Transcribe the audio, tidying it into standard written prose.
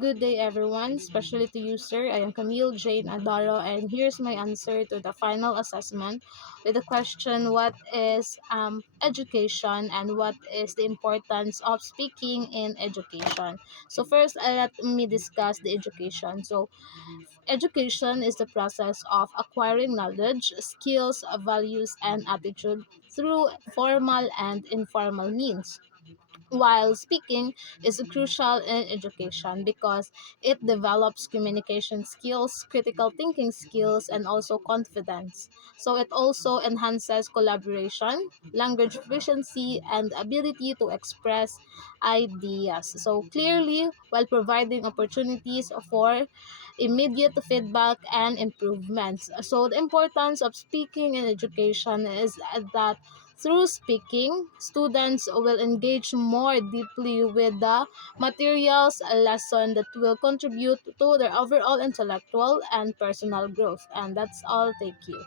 Good day, everyone, especially to you, sir. I am Camille Jane Adalo, and here's my answer to the final assessment with the question: what is education and what is the importance of speaking in education? So, first, let me discuss the education. So, education is the process of acquiring knowledge, skills, values, and attitude through formal and informal means, while speaking is crucial in education because it develops communication skills, critical thinking skills, and also confidence. So it also enhances collaboration, language proficiency, and ability to express ideas. So clearly, while providing opportunities for immediate feedback and improvements. So the importance of speaking in education is that through speaking, students will engage more deeply with the materials lesson that will contribute to their overall intellectual and personal growth. And that's all. Thank you.